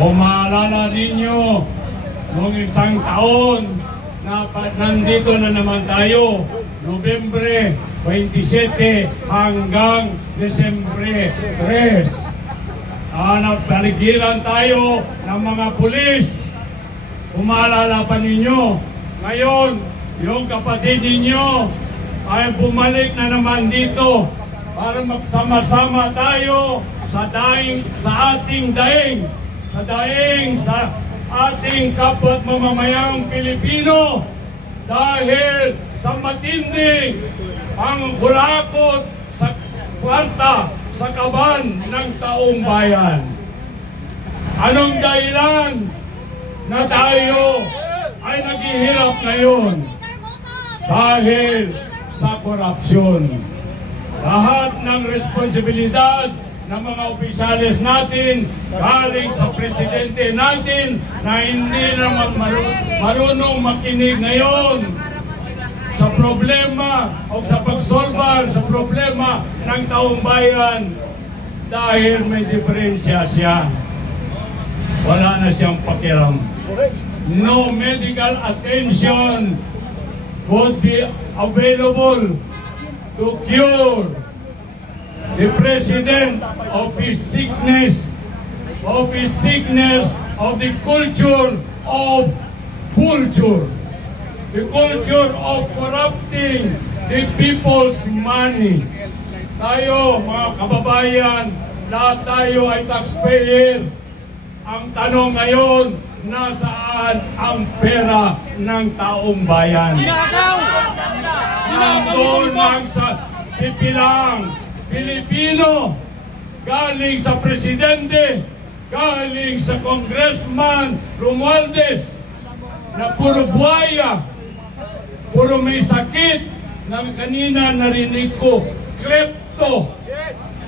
Kung maalala ninyo, noong isang taon na nandito na naman tayo, Nobyembre 27 hanggang Desembre 3. Napaligiran tayo ng mga pulis. Kung maalala pa ninyo, ngayon, yung kapatid ninyo ay bumalik na naman dito para magsama-sama tayo sa ating daing, sa ating kapwa't mamamayang Pilipino dahil sa matinding ang hurakot sa kwarta sa kaban ng taong bayan. Anong dahilan na tayo ay naghihirap ngayon? Dahil sa korupsyon. Lahat ng responsibilidad ng mga opisyales natin galing sa presidente natin na hindi naman marunong makinig ngayon sa problema o sa pagsolbar sa problema ng taong bayan dahil may diferensya siya. Wala na siyang pakialam. No medical attention would be available to cure the president of his sickness, of the culture of culture. The culture of corrupting the people's money. Tayo, mga kababayan, lahat tayo ay taxpayer. Ang tanong ngayon, nasaan ang pera ng taong bayan? Nandun lang sa pipilang Pilipino, galing sa presidente, galing sa congressman Romualdez, na puro buhaya, puro may sakit, na kanina narinig ko,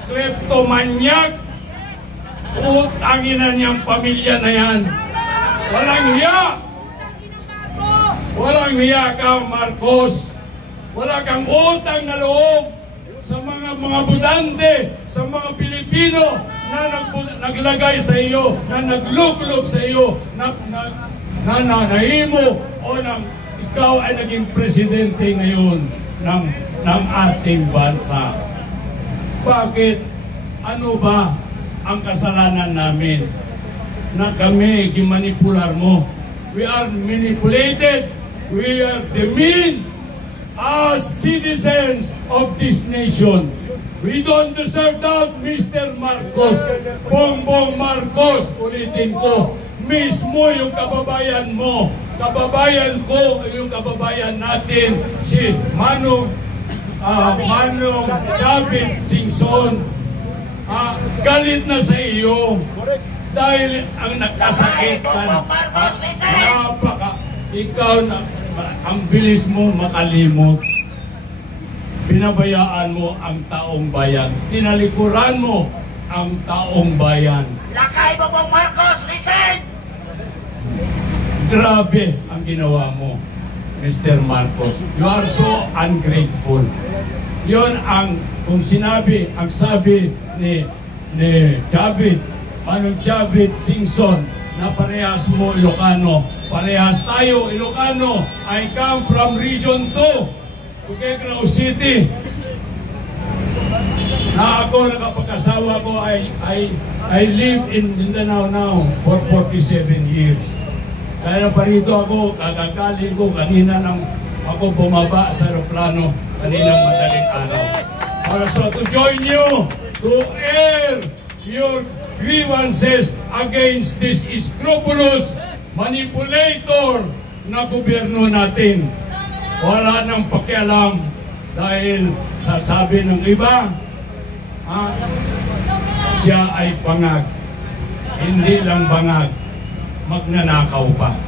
kleptomanyak, utangin na niyang pamilya na yan. Walang hiya! Walang hiya ka, Marcos! Wala kang utang na loob sa mga butante, sa mga Pilipino na naglagay sa iyo, na nagluglob sa iyo, na nahimo o ikaw ay naging presidente ngayon ng ating bansa. Bakit? Ano ba ang kasalanan namin na kami gimanipular mo? We are manipulated. We are demeaned as citizens of this nation. We don't deserve that, Mr. Marcos. Bongbong Marcos, ulitin ko, mismo yung kababayan mo, kababayan ko, yung kababayan natin, si Manong Javid Singson, galit na sa iyo dahil ang nagkasakit ka, ikaw na ang bilis mo makalimot. Binabayaan mo ang taong bayan. Tinalikuran mo ang taong bayan. Lakay Bongbong Marcos, resign! Grabe ang ginawa mo, Mr. Marcos. You are so ungrateful. Yun ang, kung ang sabi ni Manong Javid Singson, na parehas mo Ilocano, parehas tayo Ilocano. I come from Region 2, Tuguegarao City. Na ako, nakapag-asawa ko, I live in Mindanao now for 47 years. Kaya pa rito ako, kagagaling ko, kanina nang ako bumaba sa aeroplano, kaninang madaling araw. So to join you, to air your grievances against this scrupulous manipulator na gobyerno natin. Wala nang pakialam dahil sasabi ng iba, siya ay bangag. Hindi lang bangag, magnanakaw pa.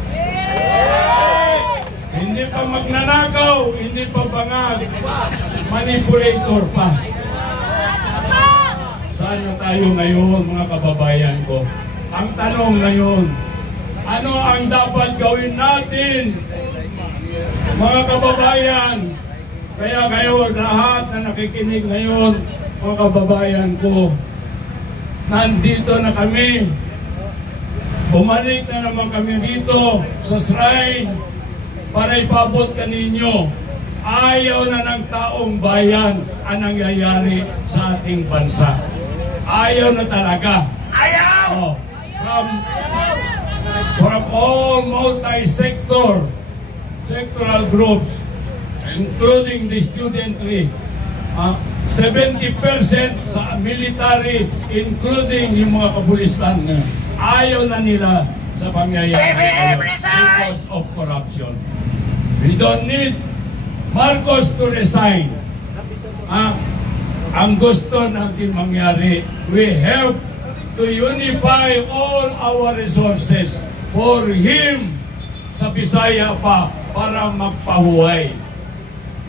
Hindi pa magnanakaw, hindi pa bangag, manipulator pa. Saan na tayo ngayon, mga kababayan ko? Ang tanong ngayon, ano ang dapat gawin natin, mga kababayan? Kaya ngayon, lahat na nakikinig ngayon, mga kababayan ko, nandito na kami. Bumalik na naman kami rito sa shrine para ipabot ka ninyo. Ayaw na ng taong bayan ang nangyayari sa ating bansa. Ayaw na talaga. Ayaw! Oh, from all multi-sectoral groups, including the studentry, 70% sa military, including yung mga kapulisan, ayaw na nila sa pangyayari because of corruption. We don't need Marcos to resign. Ang gusto natin mangyari, we have to unify all our resources for him sa Bisaya pa para magpahuway.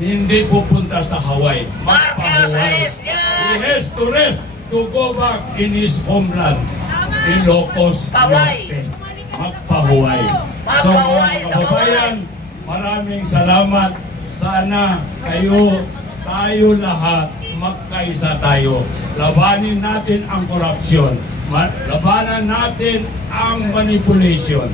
Hindi pupunta sa Hawaii. Magpahuway. He has to rest to go back in his homeland. Ilocos Norte. Magpahuway. So mga kababayan, maraming salamat. Sana tayo lahat, magkaisa tayo. Labanin natin ang korupsyon. Labanan natin ang manipulation.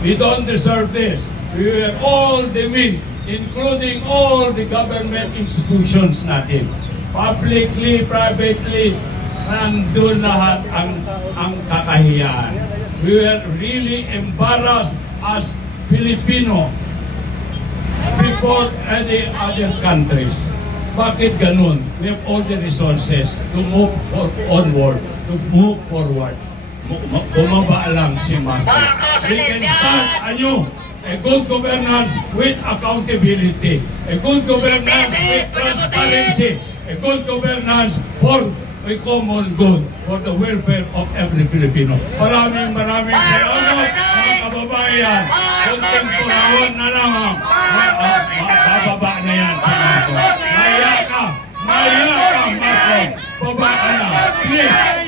We don't deserve this. We are all the weak, including all the government institutions natin. Publicly, privately, nandun lahat ang kakahiyaan. We are really embarrassed as Filipino before any other countries. Bakit ganun? We have all the resources to move onward, to move forward. Bumaba lang si Marcos. We can start anew. A good governance with accountability. A good governance with transparency. A good governance for a common good, for the welfare of every Filipino. Maraming salamat mga kababayan. Konting purawan na lang. Bababa na yan si Marcos. Maya ka, Marcos. Baba ka na. Please.